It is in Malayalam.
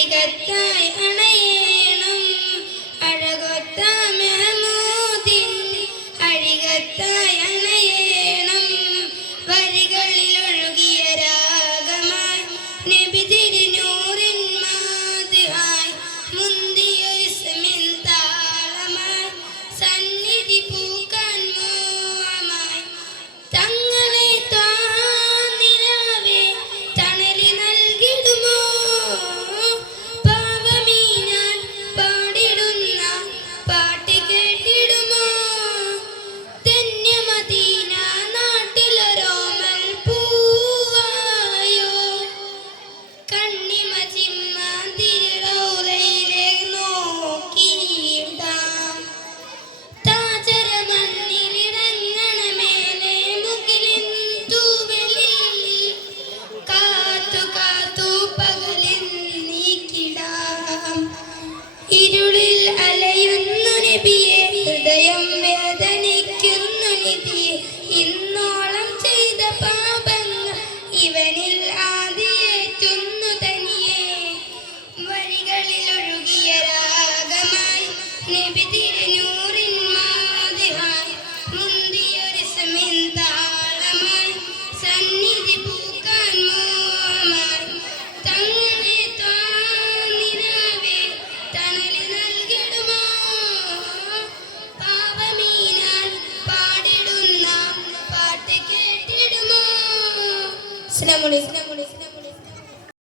അരികത്തായി അണയേണം അഴകൊത്ത മെഹമൂദിൻ അരികത്തായി അണയേണം വരികളിൽ ഒഴുകിയ രാഗമായി നബി തിരുനൂറിൻ മാതിഹായി മുന്തിയൊരു സ്മിൻ താളമായി സന്നിധി പൂക്കാൻ മോഹമായി തങ്ങളെ താനിരാവേ തണലി നൽകിടുമോ പാവമീ ഞാൻ പാടിടുന്ന പാട്ട് കേട്ടിടുമോ ധന്യമദീന നാട്ടിലൊരോമൽ പൂവായോ കണ്ണിമ ചിമ്മാൻ തിരുറൗളയിലെ നോക്കിയിടാം താജര മണ്ണിലിറങ്ങണ മേലെ മുകിലിൻ തൂവലിൽ കാത്തു കാത്തു പകലിൽ നീക്കിടാം ഇരുളിൽ അലയുന്നു നബിയെ ഹൃദയം വേദനിക്കുന്നു നിധിയെ ഇന്നോളം ചെയ്ത പാപങ്ങൾ ഇവനിൽ ആദിയേറ്റുന്നു തനിയെ വരികളിൽ ഒഴുകിയ രാഗമായി നബി തിരുനൂറിൻ മാതിഹായി മുന്തിയൊരു സ്മിൻ താളമായി സന്നിധി പൂക്കാൻ മോഹമായി തങ്ങളെ താനിരാവേ തണല് നൽകിടുമോ പാവമീ ഞാൻ പാടിടുന്ന പാട്ട് കേട്ടിടുമോ. അസ്സലാമു അലൈക്കും.